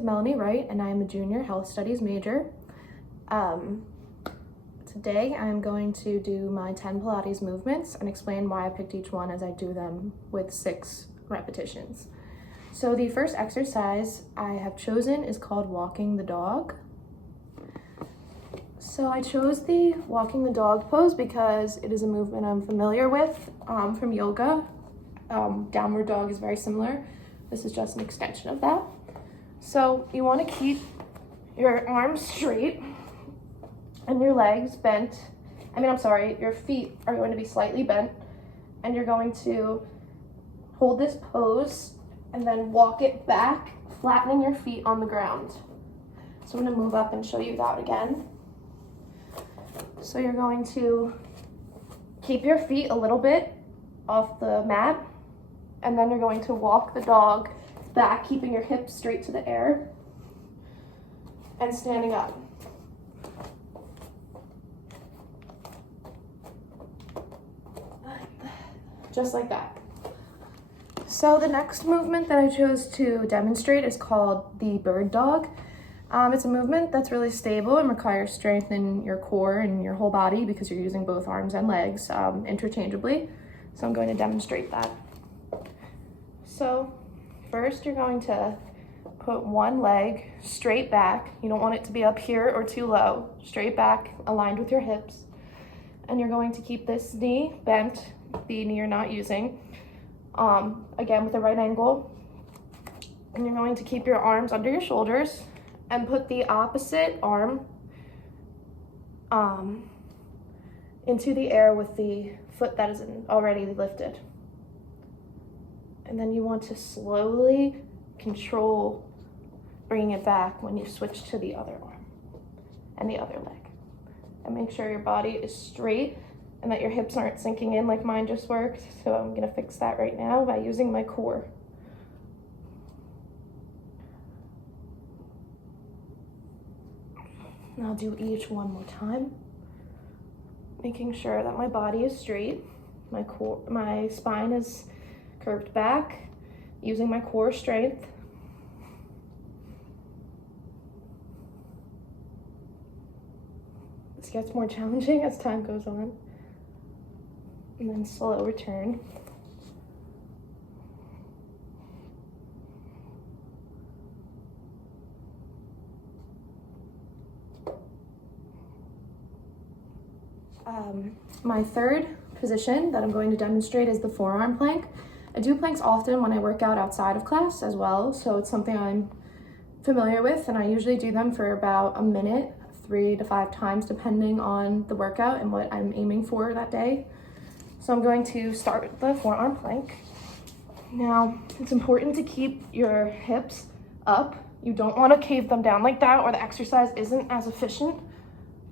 is Melanie Wright, and I am a junior health studies major. Today I'm going to do my 10 Pilates movements and explain why I picked each one as I do them with 6 repetitions. So the first exercise I have chosen is called walking the dog. So I chose the walking the dog pose because it is a movement I'm familiar with from yoga. Downward dog is very similar. This is just an extension of that. So you want to keep your arms straight and your legs bent. Your feet are going to be slightly bent, and you're going to hold this pose and then walk it back, flattening your feet on the ground. So I'm going to move up and show you that again. So you're going to keep your feet a little bit off the mat, and then you're going to walk the dog back, keeping your hips straight to the air and standing up. Just like that. So the next movement that I chose to demonstrate is called the bird dog. It's a movement that's really stable and requires strength in your core and your whole body because you're using both arms and legs interchangeably. So I'm going to demonstrate that. So first you're going to put one leg straight back. You don't want it to be up here or too low. Straight back, aligned with your hips. And you're going to keep this knee bent, the knee you're not using, again with the right angle. And you're going to keep your arms under your shoulders and put the opposite arm into the air with the foot that is already lifted. And then you want to slowly control bringing it back when you switch to the other arm and the other leg. And make sure your body is straight and that your hips aren't sinking in like mine just worked. So I'm gonna fix that right now by using my core. And I'll do each one more time, making sure that my body is straight, my spine is curved back, using my core strength. This gets more challenging as time goes on. And then slow return. My third position that I'm going to demonstrate is the forearm plank. I do planks often when I work out outside of class as well, so it's something I'm familiar with, and I usually do them for about a minute, 3 to 5 times, depending on the workout and what I'm aiming for that day. So I'm going to start with the forearm plank. Now, it's important to keep your hips up. You don't want to cave them down like that, or the exercise isn't as efficient.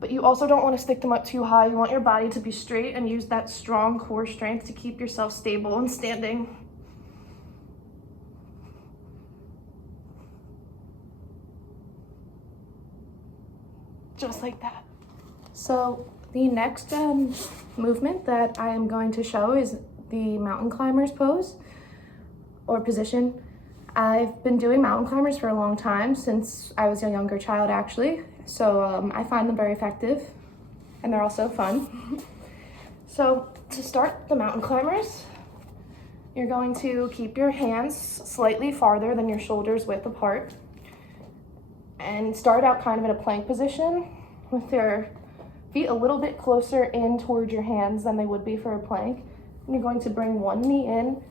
But you also don't want to stick them up too high. You want your body to be straight and use that strong core strength to keep yourself stable and standing. Just like that. So the next movement that I am going to show is the mountain climbers pose or position. I've been doing mountain climbers for a long time, since I was a younger child actually. So I find them very effective, and they're also fun. So to start the mountain climbers, you're going to keep your hands slightly farther than your shoulders width apart, and start out kind of in a plank position with your feet a little bit closer in towards your hands than they would be for a plank. And you're going to bring one knee in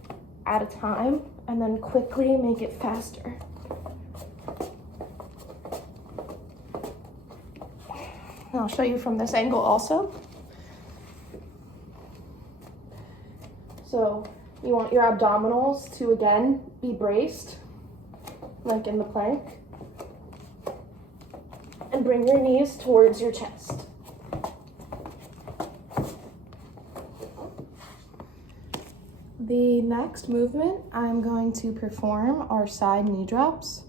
at a time, and then quickly make it faster. And I'll show you from this angle also. So you want your abdominals to again be braced, like in the plank. And bring your knees towards your chest. The next movement I'm going to perform are side knee drops.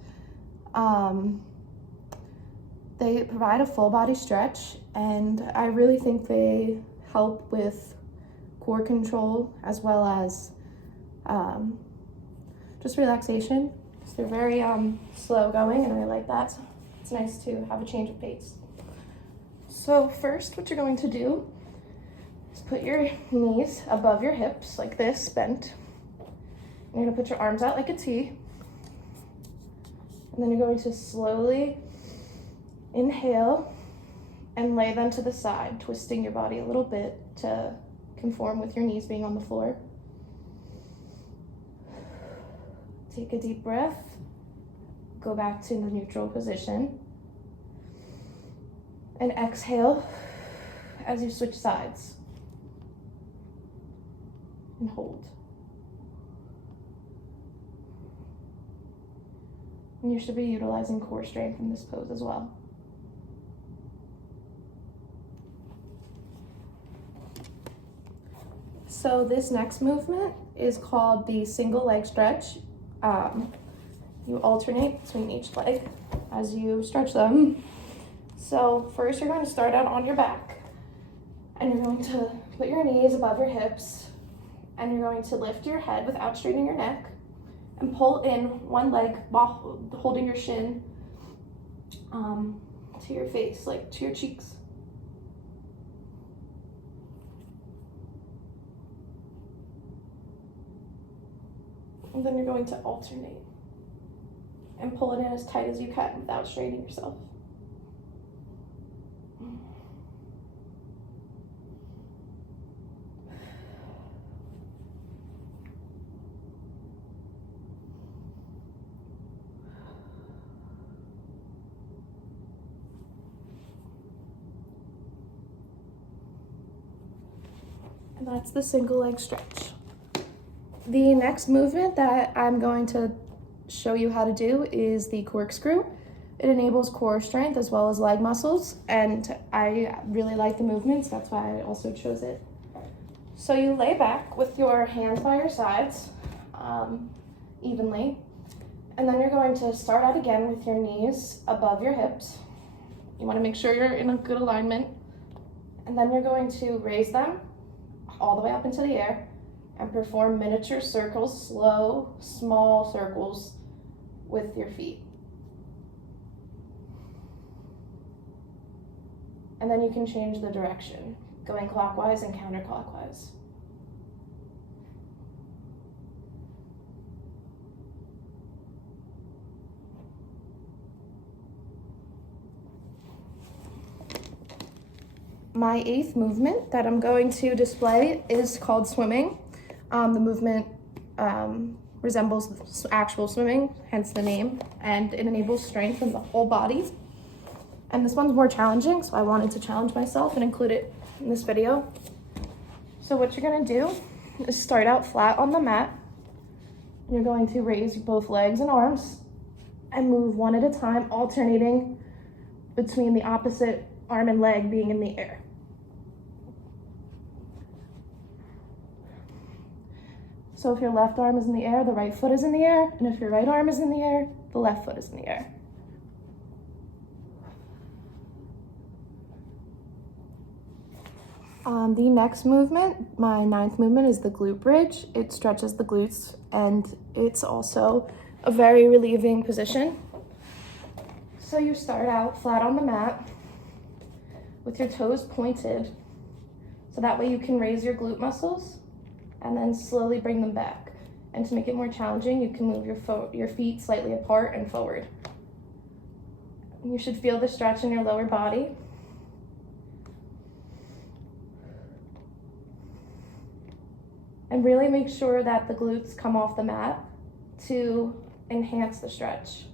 They provide a full body stretch, and I really think they help with core control as well as just relaxation. So they're very slow going, and I like that. So it's nice to have a change of pace. So first, what you're going to do is put your knees above your hips like this, bent. You're going to put your arms out like a T. And then you're going to slowly inhale and lay them to the side, twisting your body a little bit to conform with your knees being on the floor. Take a deep breath. Go back to the neutral position. And exhale as you switch sides. And hold. And you should be utilizing core strength in this pose as well. So this next movement is called the single leg stretch. You alternate between each leg as you stretch them. So first you're going to start out on your back, and you're going to put your knees above your hips, and you're going to lift your head without straightening your neck and pull in one leg while holding your shin to your face, like to your cheeks. And then you're going to alternate and pull it in as tight as you can without straining yourself. And that's the single leg stretch. The next movement that I'm going to show you how to do is the corkscrew. It enables core strength as well as leg muscles, and I really like the movements. That's why I also chose it. So you lay back with your hands by your sides evenly, and then you're going to start out again with your knees above your hips. You want to make sure you're in a good alignment, and then you're going to raise them all the way up into the air and perform miniature circles, slow, small circles with your feet. And then you can change the direction, going clockwise and counterclockwise. My eighth movement that I'm going to display is called swimming. The movement resembles actual swimming, hence the name, and it enables strength in the whole body. And this one's more challenging, so I wanted to challenge myself and include it in this video. So what you're gonna do is start out flat on the mat. You're going to raise both legs and arms and move one at a time, alternating between the opposite arm and leg being in the air. So if your left arm is in the air, the right foot is in the air, and if your right arm is in the air, the left foot is in the air. The next movement, my ninth movement, is the glute bridge. It stretches the glutes, and it's also a very relieving position. So you start out flat on the mat with your toes pointed, so that way you can raise your glute muscles and then slowly bring them back. And to make it more challenging, you can move your feet slightly apart and forward. You should feel the stretch in your lower body. And really make sure that the glutes come off the mat to enhance the stretch.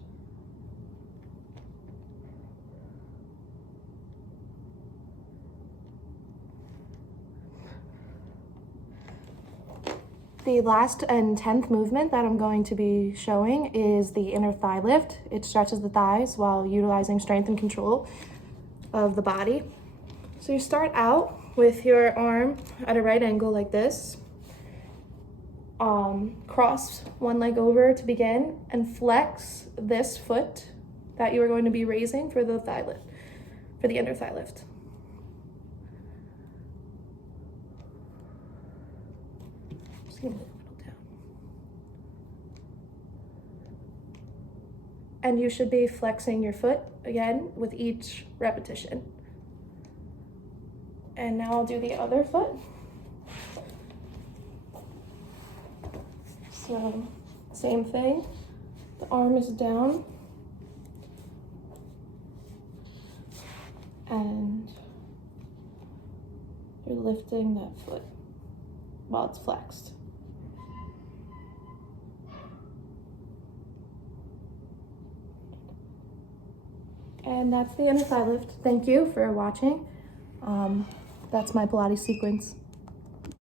The last and 10th movement that I'm going to be showing is the inner thigh lift. It stretches the thighs while utilizing strength and control of the body. So you start out with your arm at a right angle like this. Cross one leg over to begin and flex this foot that you are going to be raising for the thigh lift, for the inner thigh lift. Just gonna move it down. and you should be flexing your foot again with each repetition. And now I'll do the other foot. So same thing, the arm is down and you're lifting that foot while it's flexed. And that's the inner thigh lift. Thank you for watching. That's my Pilates sequence.